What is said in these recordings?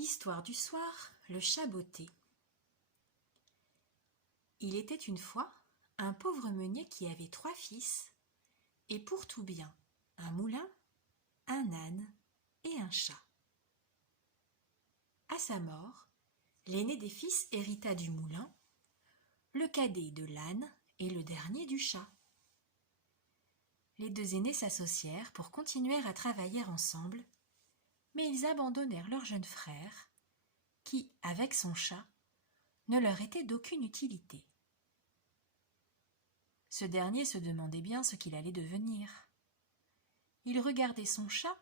Histoire du soir, le chat botté. Il était une fois un pauvre meunier qui avait 3 fils, et pour tout bien, un moulin, un âne et un chat. À sa mort, l'aîné des fils hérita du moulin, le cadet de l'âne et le dernier du chat. Les 2 aînés s'associèrent pour continuer à travailler ensemble, mais ils abandonnèrent leur jeune frère, qui, avec son chat, ne leur était d'aucune utilité. Ce dernier se demandait bien ce qu'il allait devenir. Il regardait son chat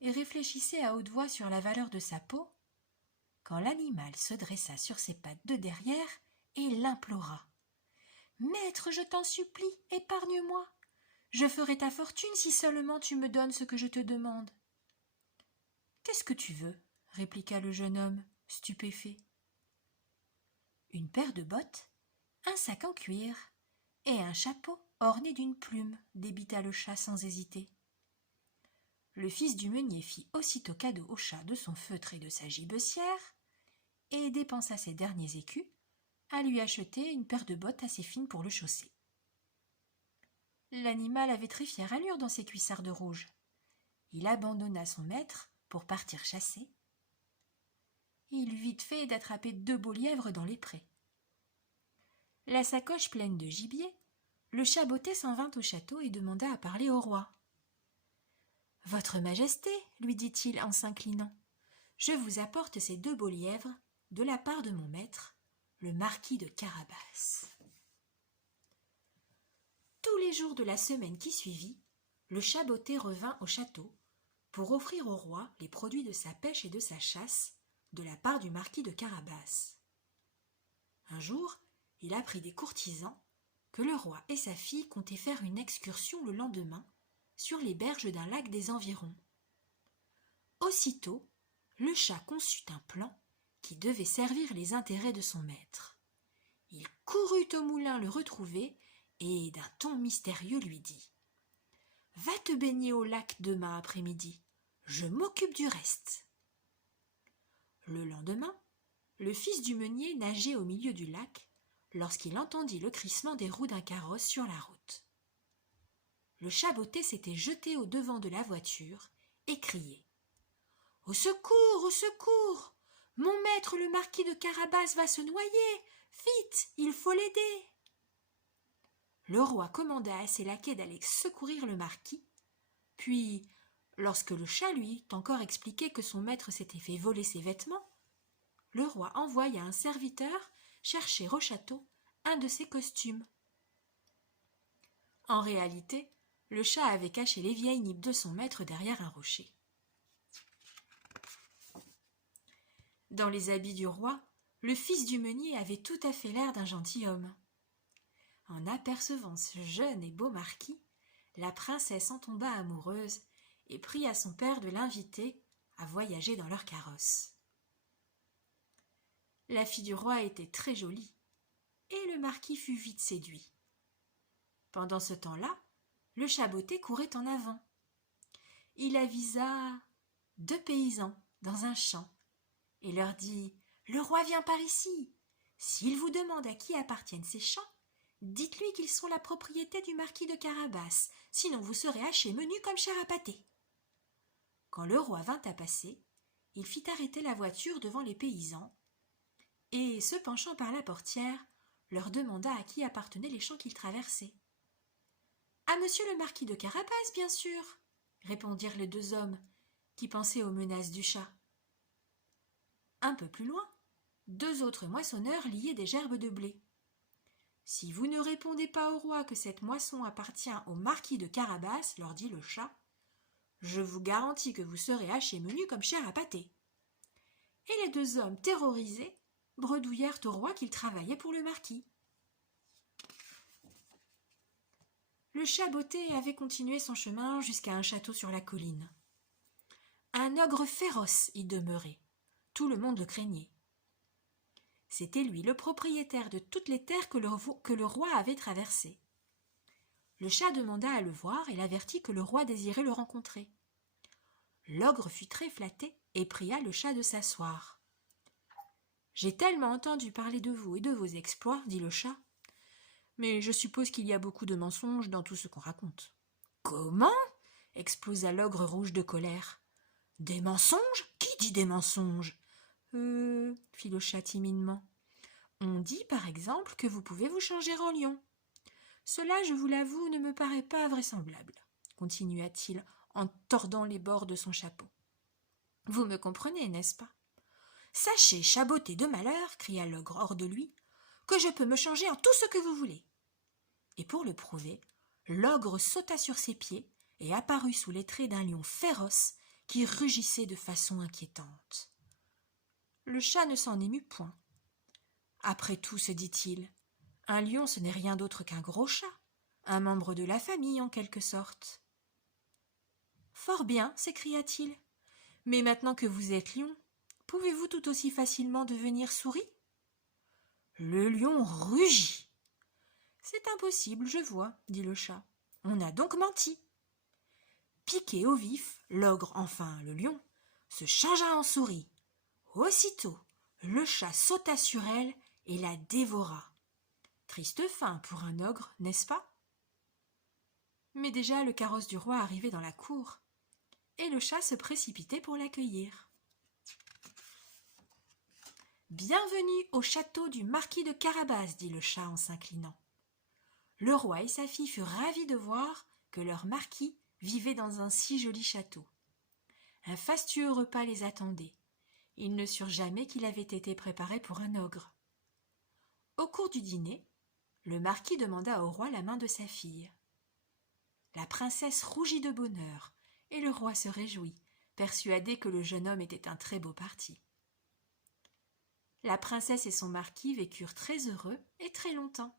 et réfléchissait à haute voix sur la valeur de sa peau, quand l'animal se dressa sur ses pattes de derrière et l'implora. « Maître, je t'en supplie, épargne-moi. Je ferai ta fortune si seulement tu me donnes ce que je te demande. »« Qu'est-ce que tu veux ?» répliqua le jeune homme, stupéfait. « Une paire de bottes, un sac en cuir et un chapeau orné d'une plume, » débita le chat sans hésiter. Le fils du meunier fit aussitôt cadeau au chat de son feutre et de sa gibecière, et dépensa ses derniers écus à lui acheter une paire de bottes assez fines pour le chausser. L'animal avait très fière allure dans ses cuissardes rouges. Il abandonna son maître pour partir chasser. Il eut vite fait d'attraper 2 beaux lièvres dans les prés. La sacoche pleine de gibier, le chat botté s'en vint au château et demanda à parler au roi. « Votre Majesté, lui dit-il en s'inclinant, je vous apporte ces 2 beaux lièvres de la part de mon maître, le marquis de Carabas. » Tous les jours de la semaine qui suivit, le chat botté revint au château pour offrir au roi les produits de sa pêche et de sa chasse de la part du marquis de Carabas. Un jour, il apprit des courtisans que le roi et sa fille comptaient faire une excursion le lendemain sur les berges d'un lac des environs. Aussitôt, le chat conçut un plan qui devait servir les intérêts de son maître. Il courut au moulin le retrouver et d'un ton mystérieux lui dit « Va te baigner au lac demain après-midi, je m'occupe du reste. » Le lendemain, le fils du meunier nageait au milieu du lac lorsqu'il entendit le crissement des roues d'un carrosse sur la route. Le chat botté s'était jeté au-devant de la voiture et criait « Au secours, au secours! Mon maître le marquis de Carabas va se noyer! Vite, il faut l'aider !» Le roi commanda à ses laquais d'aller secourir le marquis, puis, lorsque le chat lui eut encore expliqué que son maître s'était fait voler ses vêtements, le roi envoya un serviteur chercher au château un de ses costumes. En réalité, le chat avait caché les vieilles nippes de son maître derrière un rocher. Dans les habits du roi, le fils du meunier avait tout à fait l'air d'un gentilhomme. En apercevant ce jeune et beau marquis, la princesse en tomba amoureuse et pria à son père de l'inviter à voyager dans leur carrosse. La fille du roi était très jolie, et le marquis fut vite séduit. Pendant ce temps-là, le chat botté courait en avant. Il avisa 2 paysans dans un champ et leur dit « Le roi vient par ici. S'il vous demande à qui appartiennent ces champs, dites-lui qu'ils sont la propriété du marquis de Carabas, sinon vous serez haché menu comme chair à pâté. » Quand le roi vint à passer, il fit arrêter la voiture devant les paysans et, se penchant par la portière, leur demanda à qui appartenaient les champs qu'ils traversaient. « À monsieur le marquis de Carabas, bien sûr, » répondirent les 2 hommes qui pensaient aux menaces du chat. Un peu plus loin, 2 autres moissonneurs liaient des gerbes de blé. « Si vous ne répondez pas au roi que cette moisson appartient au marquis de Carabas, leur dit le chat, je vous garantis que vous serez haché menu comme chair à pâté. » Et les 2 hommes, terrorisés, bredouillèrent au roi qu'ils travaillaient pour le marquis. Le chat botté avait continué son chemin jusqu'à un château sur la colline. Un ogre féroce y demeurait. Tout le monde le craignait. C'était lui le propriétaire de toutes les terres que le roi avait traversées. Le chat demanda à le voir et l'avertit que le roi désirait le rencontrer. L'ogre fut très flatté et pria le chat de s'asseoir. J'ai tellement entendu parler de vous et de vos exploits, dit le chat. Mais je suppose qu'il y a beaucoup de mensonges dans tout ce qu'on raconte. Comment? Explosa l'ogre rouge de colère. Des mensonges? Qui dit des mensonges? Fit le chat timidement. On dit par exemple que vous pouvez vous changer en lion. Cela, je vous l'avoue, ne me paraît pas vraisemblable, continua-t-il en tordant les bords de son chapeau. Vous me comprenez, n'est-ce pas? Sachez, chaboté de malheur, cria l'ogre hors de lui, que je peux me changer en tout ce que vous voulez. Et pour le prouver, l'ogre sauta sur ses pieds et apparut sous les traits d'un lion féroce qui rugissait de façon inquiétante. Le chat ne s'en émut point. Après tout, se dit-il, un lion ce n'est rien d'autre qu'un gros chat, un membre de la famille en quelque sorte. Fort bien, s'écria-t-il, mais maintenant que vous êtes lion, pouvez-vous tout aussi facilement devenir souris? Le lion rugit. C'est impossible, je vois, dit le chat. On a donc menti. Piqué au vif, l'ogre, enfin le lion, se changea en souris. Aussitôt, le chat sauta sur elle et la dévora. Triste fin pour un ogre, n'est-ce pas? Mais déjà le carrosse du roi arrivait dans la cour, et le chat se précipitait pour l'accueillir. Bienvenue au château du marquis de Carabas, dit le chat en s'inclinant. Le roi et sa fille furent ravis de voir que leur marquis vivait dans un si joli château. Un fastueux repas les attendait. Ils ne surent jamais qu'il avait été préparé pour un ogre. Au cours du dîner, le marquis demanda au roi la main de sa fille. La princesse rougit de bonheur, et le roi se réjouit, persuadé que le jeune homme était un très beau parti. La princesse et son marquis vécurent très heureux et très longtemps.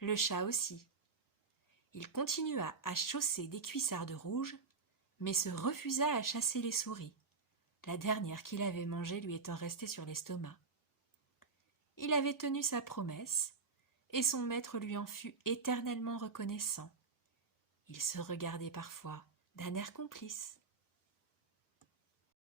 Le chat aussi. Il continua à chausser des cuissardes rouges, mais se refusa à chasser les souris, la dernière qu'il avait mangée lui étant restée sur l'estomac. Il avait tenu sa promesse, et son maître lui en fut éternellement reconnaissant. Ils se regardaient parfois d'un air complice.